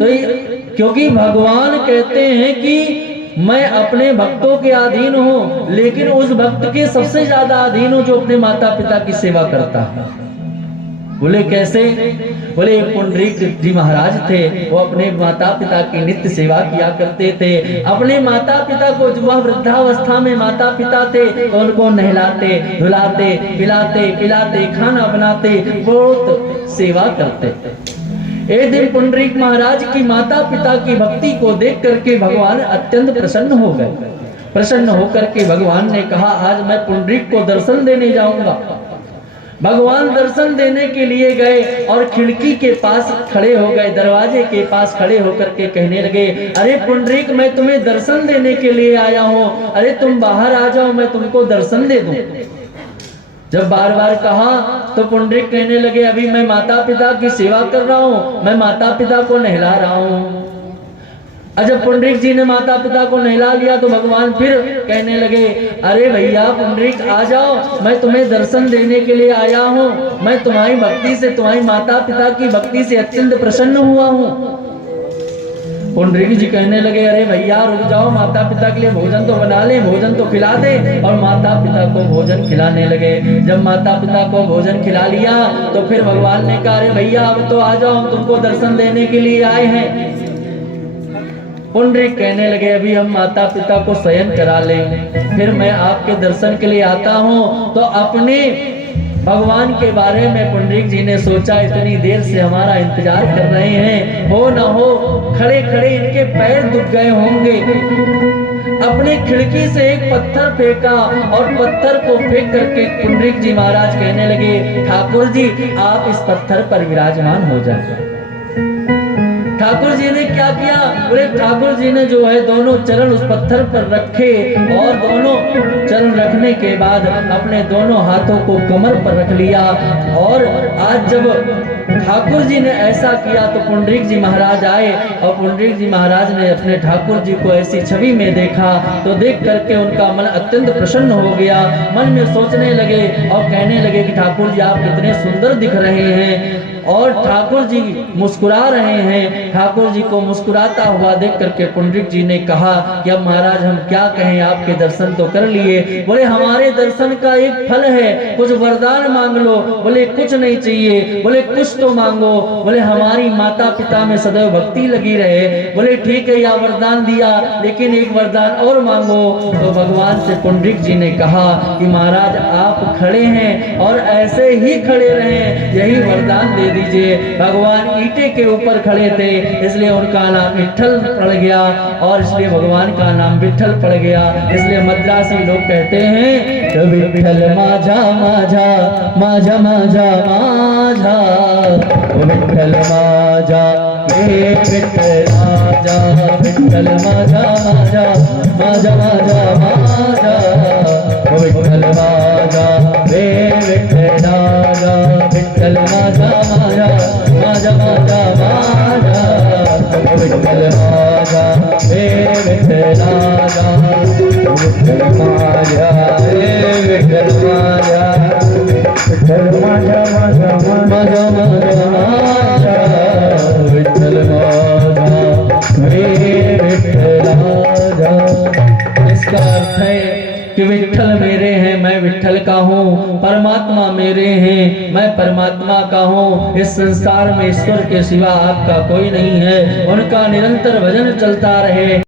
क्योंकि भगवान कहते हैं कि मैं अपने भक्तों के अधीन हूँ, लेकिन उस भक्त के सबसे ज्यादा अधीन हूँ जो अपने माता पिता की सेवा करता है। बोले कैसे? बोले पुंडरीक जी महाराज थे, वो अपने माता पिता की नित्य सेवा किया करते थे। अपने माता पिता को, जब वह वृद्धावस्था में माता पिता थे, तो उनको नहलाते धुलाते खिलाते पिलाते खाना बनाते, बहुत सेवा करते। एक दिन पुंडरीक महाराज की माता पिता की भक्ति को देख करके भगवान अत्यंत प्रसन्न हो गए। प्रसन्न होकर के भगवान ने कहा, आज मैं पुंडरीक को दर्शन देने जाऊंगा। भगवान दर्शन देने के लिए गए और खिड़की के पास खड़े हो गए, दरवाजे के पास खड़े होकर के कहने लगे, अरे पुंडरीक, मैं तुम्हें दर्शन देने के लिए आया हूँ, अरे तुम बाहर आ जाओ, मैं तुमको दर्शन दे दूं। जब बार बार कहा तो पुंडरीक कहने लगे, अभी मैं माता पिता की सेवा कर रहा हूँ, मैं माता पिता को नहला रहा हूँ। जब पुंडरीक जी ने माता पिता को नहला लिया तो भगवान फिर कहने लगे, अरे भैया पुंडरीक आ जाओ, मैं तुम्हें दर्शन देने के लिए आया हूँ, मैं तुम्हारी भक्ति से, तुम्हारी माता पिता की भक्ति से अत्यंत प्रसन्न हुआ हूँ। पुंडरीक जी कहने लगे, अरे भैया रुक जाओ, माता पिता के लिए भोजन तो बना ले, भोजन तो खिला दे। और माता पिता को भोजन खिलाने लगे। जब माता पिता को भोजन खिला लिया तो फिर भगवान ने कहा, अरे भैया अब तो आ जाओ, हम तुमको दर्शन देने के लिए आए हैं। पुंडरीक कहने लगे, अभी हम माता पिता को शयन करा लें, फिर मैं आपके दर्शन के लिए आता हूँ। तो अपने भगवान के बारे में पुंडरीक जी ने सोचा, इतनी देर से हमारा इंतजार कर रहे हैं, हो न हो खड़े खड़े इनके पैर दुख गए होंगे। अपने खिड़की से एक पत्थर फेंका और पत्थर को फेंक करके पुंडरीक जी महाराज कहने लगे, ठाकुर जी आप इस पत्थर पर विराजमान हो जाए। ठाकुर जी ने क्या किया? बोले ठाकुर जी ने जो है दोनों चरण उस पत्थर पर रखे और दोनों चरण रखने के बाद अपने दोनों हाथों को कमर पर रख लिया। और आज जब ठाकुर जी ने ऐसा किया तो पुंडरीक जी महाराज आए और पुंडरीक जी महाराज ने अपने ठाकुर जी को ऐसी छवि में देखा तो देख करके उनका मन अत्यंत प्रसन्न हो गया। मन में सोचने लगे और कहने लगे कि ठाकुर जी आप कितने सुंदर दिख रहे हैं। और ठाकुर जी मुस्कुरा रहे हैं। ठाकुर जी को मुस्कुराता हुआ देख करके पुंडरीक जी ने कहा कि अब महाराज हम क्या कहें, आपके दर्शन तो कर लिए। बोले हमारे दर्शन का एक फल है, कुछ वरदान मांग लो। बोले कुछ नहीं चाहिए। बोले कुछ तो मांगो। बोले हमारी माता पिता में सदैव भक्ति लगी रहे। बोले ठीक है, या वरदान दिया, लेकिन एक वरदान और मांगो। तो भगवान से पुंडरीक जी ने कहा कि महाराज आप खड़े हैं और ऐसे ही खड़े रहें, यही वरदान दे दीजिए। भगवान ईंटे के ऊपर खड़े थे इसलिए उनका नाम विट्ठल पड़ गया और इसलिए भगवान का नाम विट्ठल पड़ गया। इसलिए मद्रासी लोग कहते हैं विट्ठल माझा माझा माझा माझा माझा, विट्ठल माझा वे विट्ठल माझा, विट्ठल माझा माझा माझा माझा माझा, विट्ठल माझा वे विट्ठल माझा, विट्ठल माझा माझा माझा माझा माझा, विट्ठल माझा वे विट्ठल माझा, विट्ठल माझा वे विट्ठल माझा, विट्ठल माझा माझा माझा माझा माझा, विट्ठल माझा वे विट्ठल माझा। इसका अर्थ है कि विट्ठल मेरे हैं, मैं विट्ठल का हूँ। परमात्मा मेरे हैं, मैं परमात्मा का हूँ। इस संसार में ईश्वर के सिवा आपका कोई नहीं है। उनका निरंतर भजन चलता रहे।